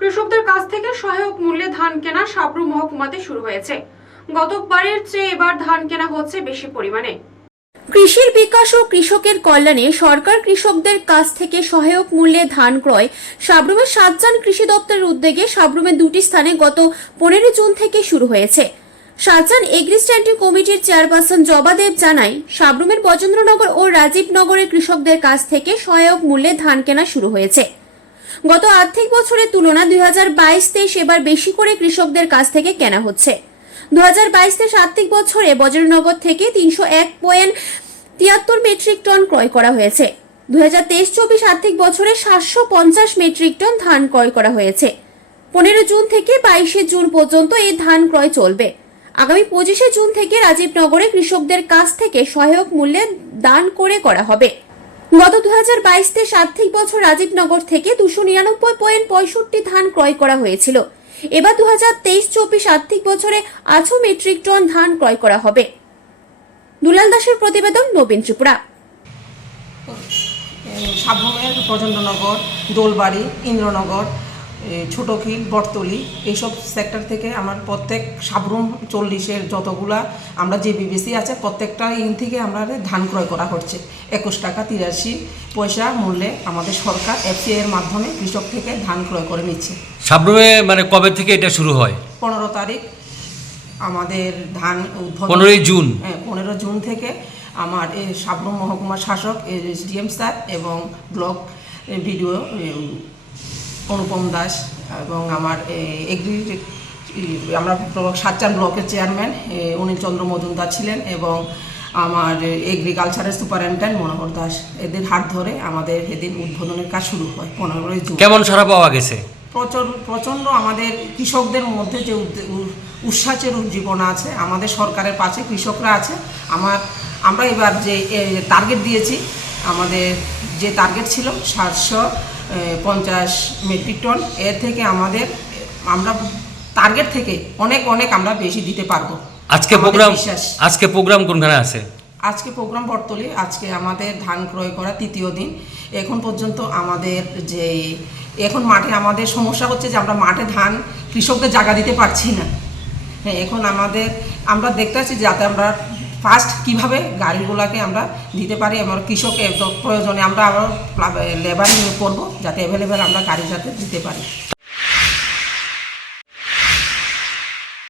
কৃষকদের কাছ থেকে সহায়ক মূল্যে ধান কেনা সাবরু মহকুমাতে শুরু হয়েছে। গতবারের চেয়ে এবার ধান কেনা হচ্ছে বেশি পরিমাণে। কৃষির বিকাশ ও কৃষকের কল্যাণে সরকার কৃষকদের কাছ থেকে সহায়ক মূল্যে ধান ক্রয়, সাবরুমের সাতজান কৃষি দপ্তরের উদ্যোগে সাবরুমের দুটি স্থানে গত পনেরো জুন থেকে শুরু হয়েছে। সাতজান এগ্রি স্ট্যান্ডিং কমিটির চেয়ারপারসন জবাদেব জানায়, সাবরুমের বজেন্দ্রনগর ও রাজীবনগরের কৃষকদের কাছ থেকে সহায়ক মূল্যে ধান কেনা শুরু হয়েছে। গত আর্থিক বছরের তুলনা দুই হাজার বাইশ তেইশ এবার বেশি করে কৃষকদের কাছ থেকে কেনা হচ্ছে। দু হাজার বাইশ তেইশ আর্থিক বছরে বজ্রনগর থেকে তিনশো এক পয়েন্ট তিয়াত্তর মেট্রিক টন ক্রয় করা হয়েছে। দু হাজার তেইশ চব্বিশ আর্থিক বছরে সাতশো পঞ্চাশ মেট্রিক টন ধান ক্রয় করা হয়েছে। পনেরো জুন থেকে বাইশে জুন পর্যন্ত এই ধান ক্রয় চলবে। আগামী পঁচিশে জুন থেকে রাজীবনগরে কৃষকদের কাছ থেকে সহায়ক মূল্যে দান করে করা হবে। গত দু হাজার বাইশ সার্থিক বছর রাজীবনগর থেকে দুশো নিরানব্বই পয়েন্ট পঁয়ষট্টি ধান ক্রয় করা হয়েছিল। এবার দু হাজার তেইশ চব্বিশ আর্থিক বছরে আছো মেট্রিক টন ধান ক্রয় করা হবে। দুলাল দাসের প্রতিবেদন, নবীন ত্রিপুরা। সাবভূমের প্রচণ্ডনগর দোলবাড়ি, ইন্দ্রনগর ছোটখিল বটতলি এইসব সেক্টর থেকে আমার প্রত্যেক সাবরুম চল্লিশের যতগুলা আমরা যে বিবিসি আছে প্রত্যেকটা ইন থেকে আমরা ধান ক্রয় করা হচ্ছে। একুশ টাকা তিরাশি পয়সা মূল্যে আমাদের সরকার এফসিআই এর মাধ্যমে কৃষক থেকে ধান ক্রয় করে নিচ্ছে। সাবরুমে মানে কবে থেকে এটা শুরু হয়? পনেরো তারিখ আমাদের ধান পনেরোই জুন। হ্যাঁ পনেরো জুন থেকে আমার এই সাবরুম মহকুমার শাসক এস এসডিএম স্যার এবং ব্লক ভিডিও অনুপম দাস এবং আমার এগ্রি আমরা সাতচার ব্লকের চেয়ারম্যান অনিল চন্দ্র মজুমদার ছিলেন এবং আমার এগ্রিকালচারের সুপারিনটেন্ডেন্ট মনোহর দাস। এদের হাত ধরে আমাদের এদিন উদ্বোধনের কাজ শুরু হয় পনেরোই জুন। কেমন সারা পাওয়া গেছে? প্রচুর প্রচণ্ড আমাদের কৃষকদের মধ্যে যে উদ্দে- উ- উচ্ছ্বাসের উজ্জীবনা আছে আমাদের সরকারের পাশে কৃষকরা আছে। আমার আমরা এবার যে টার্গেট দিয়েছি আমাদের যে টার্গেট ছিল সাতশো পঞ্চাশ মেট্রিক টন এর থেকে আমাদের আমরা টার্গেট থেকে অনেক অনেক আমরা বেশি দিতে পারব। আজকে প্রোগ্রাম। আজকে প্রোগ্রাম কোনখানে আছে? আজকে প্রোগ্রাম বটতলি আজকে আমাদের ধান ক্রয় করা তৃতীয় দিন। এখন পর্যন্ত আমাদের যে এখন মাঠে আমাদের সমস্যা হচ্ছে যে আমরা মাঠে ধান কৃষকদের জায়গা দিতে পারছি না। হ্যাঁ এখন আমাদের আমরা দেখতে পাচ্ছি যাতে আমরা ফার্স্ট কীভাবে গাড়িগুলোকে আমরা দিতে পারি আমার কৃষকের প্রয়োজনে আমরা আবার লেবার নিয়োগ করব যাতে অ্যাভেলেবেল আমরা গাড়ি যাতে দিতে পারি।